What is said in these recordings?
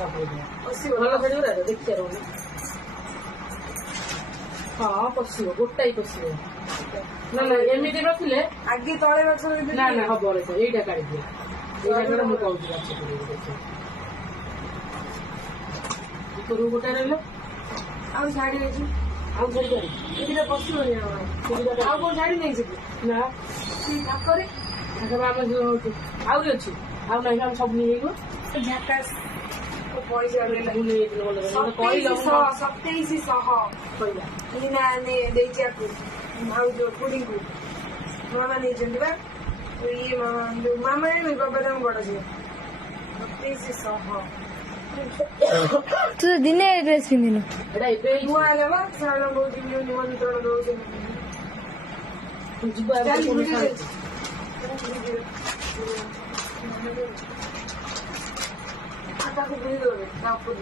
ଭଲ ପଡ଼ିବ ଦେଖିବା ରହୁନି। ହଁ ପଶିବ, ଗୋଟାଇ ପଶିବ। ନା ନା ଏମିତି ରଖିଲେ ଆଗେ ତଳେ ମାଛ ନା ନା ହବ ଏଇଟା କାଢିଦିଅ। ଏଇଟା ମୁଁ କହୁଛି ମାଛ ପଡ଼ିବ ଦେଖିବ। ଉପରକୁ ଗୋଟେ ରହିଲ ଆଉ ଶାଢୀ ଅଛି, ଆଉ ଛାଡ଼ି ଏଇଟା ପଶିବନି ଆଉ କଣ ଶାଢୀ ନେଇଛି ନା ପାଖରେ ଆମେ ହଉଛି ଆହୁରି ଅଛି। ଆଉ ନାହିଁ ଆମେ ସବୁ ନେଇଯିବ। ଝାକାସ ପଇସା କହିଲ 2700 କହିଲା ଦେଇଛି ଆକୁ ଭାଉଜ ଖୁଡିଙ୍କୁ ମାମା ନେଇଛନ୍ତି ବା। ଇଏ ମାମା ନେଇ ବାବା ତାଙ୍କ ବଡ ଝିଅ 2700। ତୁ ଦିନେ ଡ୍ରେସ୍ ପିନ୍ଧିନୁ ନୂଆ ହେଲା ବା ସାରଣ ବହୁତ ନିମନ୍ତ୍ରଣ ଦଉଛନ୍ତି। ତାକୁ ବୁଝି ଦେବେ ତା ଉପରୁ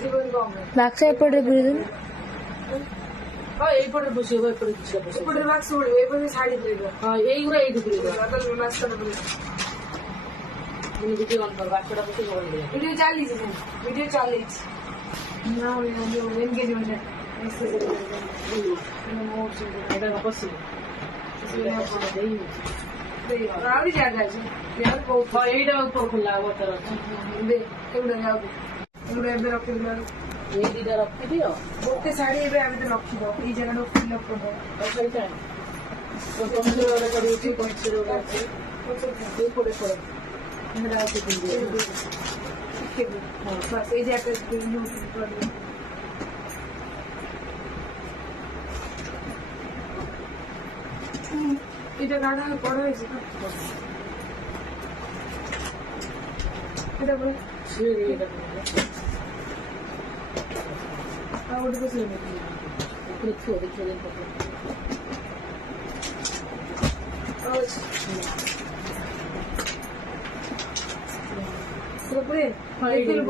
ଜୀବନ କମ ବାକ୍ସ ଏପଟେ ପୁରେଇଦେଲୁ। ହଁ ଏଇପଟେ ବସିବ, ଏପଟେ କିଛି ଏପଟେ ବାକ୍ସ ପଡିବ, ଏପଟେ ଶାଢୀ ପୁରେଇବ। ହଁ ଏଇଗୁଡ଼ା ଏଇଠି ପୁରେଇବ। ଭିଡିଓ ଚାଲିଛି ଭିଡିଓ ଚାଲିଛି ଏନଗେଜମେଣ୍ଟ ବସିବ ଆହୁରି ଜାଗା ଅଛି ଏଇଟା ଉପର ଖୋଲା ହବ ତାର ଏଗୁଡା ଏବେ ରଖିଦେଲା ଏଇ ଦିଟା ରଖିଦିଅ। ଗୋଟେ ଶାଢୀ ଏବେ ଆମେ ତ ରଖିବ ଏଇ ଜାଗାଟା ଫିଲ୍ଅପ୍ କରିଦେବ। ସେଇଟା ସେଇ ଜାଗା এটা গাড়া বড় হয়েছে এটা বলে আর ওটা বসে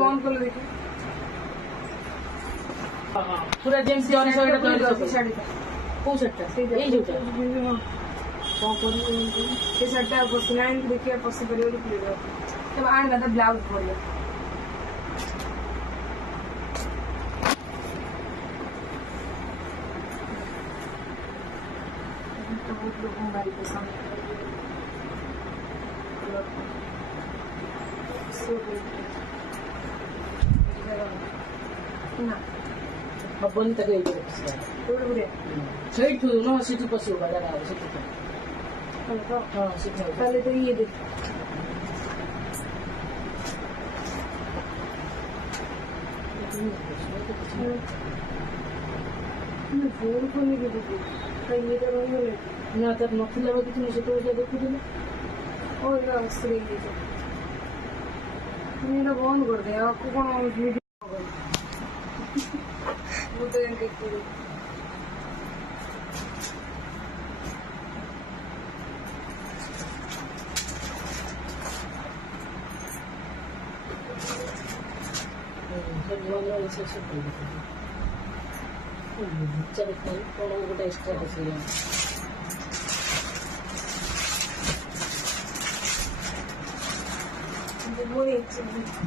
বন্ধ করলে দেখি পুরা যেমতি অনুসারে শাড়িটা কোন সেটটা এই যেটা କଣ କରିବି ସେ ଶାଢ଼ୀଟା ପଶିଲାଣି ଦେଖିବା ପଶି ପାରିବ ବୋଲି ଖୋଲିଦେବ। ତେବେ ଆଣିବା ତା ବ୍ଲାଉଜ ପଡ଼ିବ। ବହୁତ ଲୋକଙ୍କୁ ଭାରି ପସନ୍ଦ ନା ହବନି ତାକୁ ଏଇ ସେଇଠୁ ନ ସେଠି ପଶିବ ଜାଗା ହବ ସେଠି। ହଁ ସେଠି ତାହେଲେ ତ ଇଏ ଦେଖ ଫୋନ୍ ଖୋଲିକି ଦେଖୁ ଇଏଟା ରହିଗଲେ ନା ତାର ନଥିଲା ବା କିଛି ସେତେବେଳେ ଦେଖୁଥିଲି। ଓ ଏଇଟା ଅସ୍ତ୍ରୀ ହେଇଯାଇଛି ଏଇଟା ବନ୍ଦ କରିଦେ ଆକୁ କଣ ଭିଡ଼ିଓ ମୁଁ ତ ଏମିତି ଦେଖିବି। କଣ ଗୋଟେ ଏକ୍ସଟ୍ରା ବସିଲା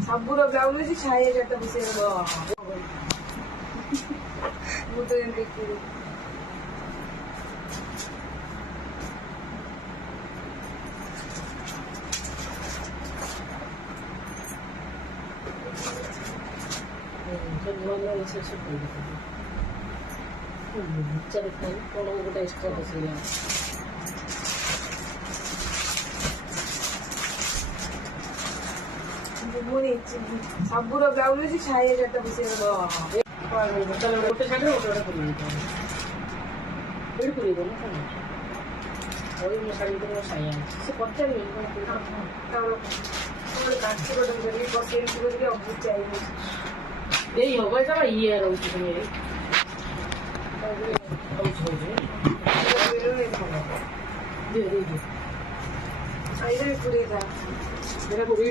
ସବୁର ବ୍ଲାଉଜ ଅଛି 6000 ବସେଇବ ମୁଁ ତ ଏମିତି ଦେଖିବି। କଣ ଗୋଟେ ଏକ୍ସଟ୍ରା ବସିଲା ସବୁର ବ୍ଲାଉଜ ଅଛି 6000 ବସେଇବ ଗୋଟେ ଶାଢ଼ୀରେ ଗୋଟେ ପୁରେଇ ପୁରେଇବ ନା କଣ ମୋ ଶାଢ଼ୀ ଭିତରେ ମୋ ସାଇ ଆଣିଛି ସେ ପଚାରିବେ କାଞ୍ଚି ବଟନ କରିକି ପକେଇକି କରିକି ଅଭୂତ ଚାହିଁବ ଏଇ ହବ ଏଇଟା ଇଏ ରହୁଛି ପୁରେଇଦା ଏଇଟା ପୁରେଇ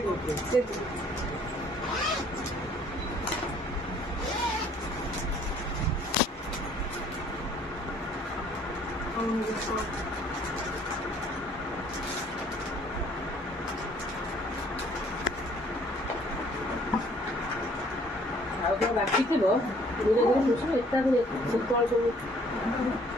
ଅଧା ବାକି ଥିବ ଧୀରେ ଧୀରେ ମିଶିବ ଏକାଥରେ ସେତେବେଳେ ସବୁ